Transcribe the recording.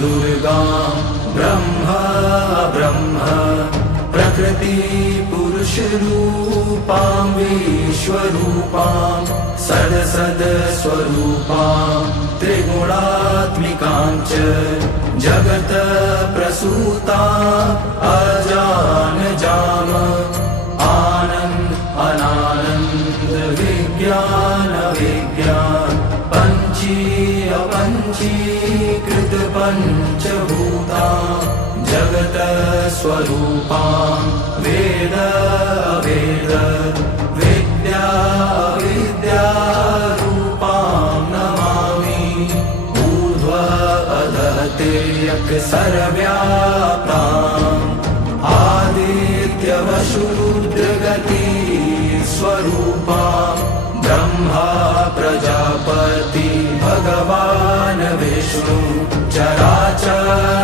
दुर्गां ब्रह्म ब्रह्म प्रकृति पुरुषरूपां विश्वरूपां सदसदस्वरूपां त्रिगुणात्मिकां च जगत प्रसूतां अजानजाम आनन्द अनानन्द विज्ञान विज्ञान पञ्चीय पञ्चीकृत पञ्चभूतां जगत स्वरूपां वेद वेद विद्या विद्यारूपां नमामि ऊर्ध्व अधः तिर्यक् सर्वव्याप्ताम् आदित्यवशूद्रगति स्वरूपां ब्रह्मा प्रजापति भगवान् विष्णु चराचर